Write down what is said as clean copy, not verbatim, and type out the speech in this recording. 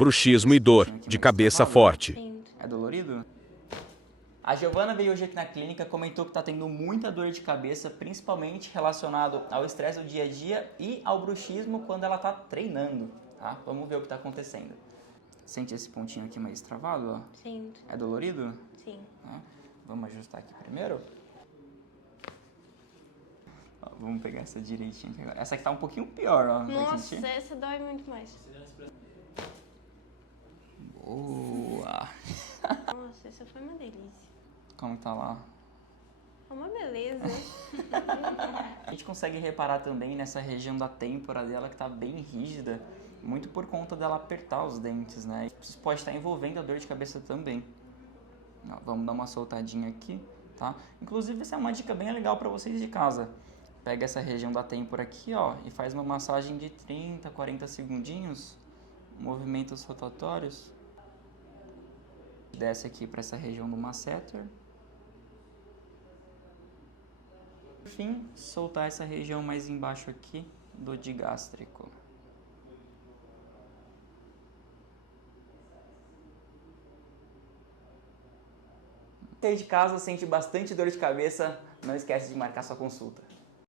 bruxismo e dor de cabeça forte. É dolorido? A Giovana veio hoje aqui na clínica, comentou que está tendo muita dor de cabeça, principalmente relacionado ao estresse do dia a dia e ao bruxismo quando ela está treinando, tá? Vamos ver o que está acontecendo. Sente esse pontinho aqui mais travado, ó? Sinto. É dolorido? Sim. Tá? Vamos ajustar aqui primeiro. Ó, vamos pegar essa direitinha aqui agora. Essa aqui tá um pouquinho pior, ó. Nossa, essa dói muito mais. Boa! Nossa, essa foi uma delícia. Como tá lá? É uma beleza. A gente consegue reparar também nessa região da têmpora dela que tá bem rígida, muito por conta dela apertar os dentes, né? Isso pode estar envolvendo a dor de cabeça também. Ó, vamos dar uma soltadinha aqui, tá? Inclusive, essa é uma dica bem legal para vocês de casa. Pega essa região da têmpora aqui, ó, e faz uma massagem de 30, 40 segundinhos, movimentos rotatórios. Desce aqui para essa região do masseter. Por fim, soltar essa região mais embaixo aqui do digástrico. Se aí de casa sente bastante dor de cabeça, não esquece de marcar sua consulta.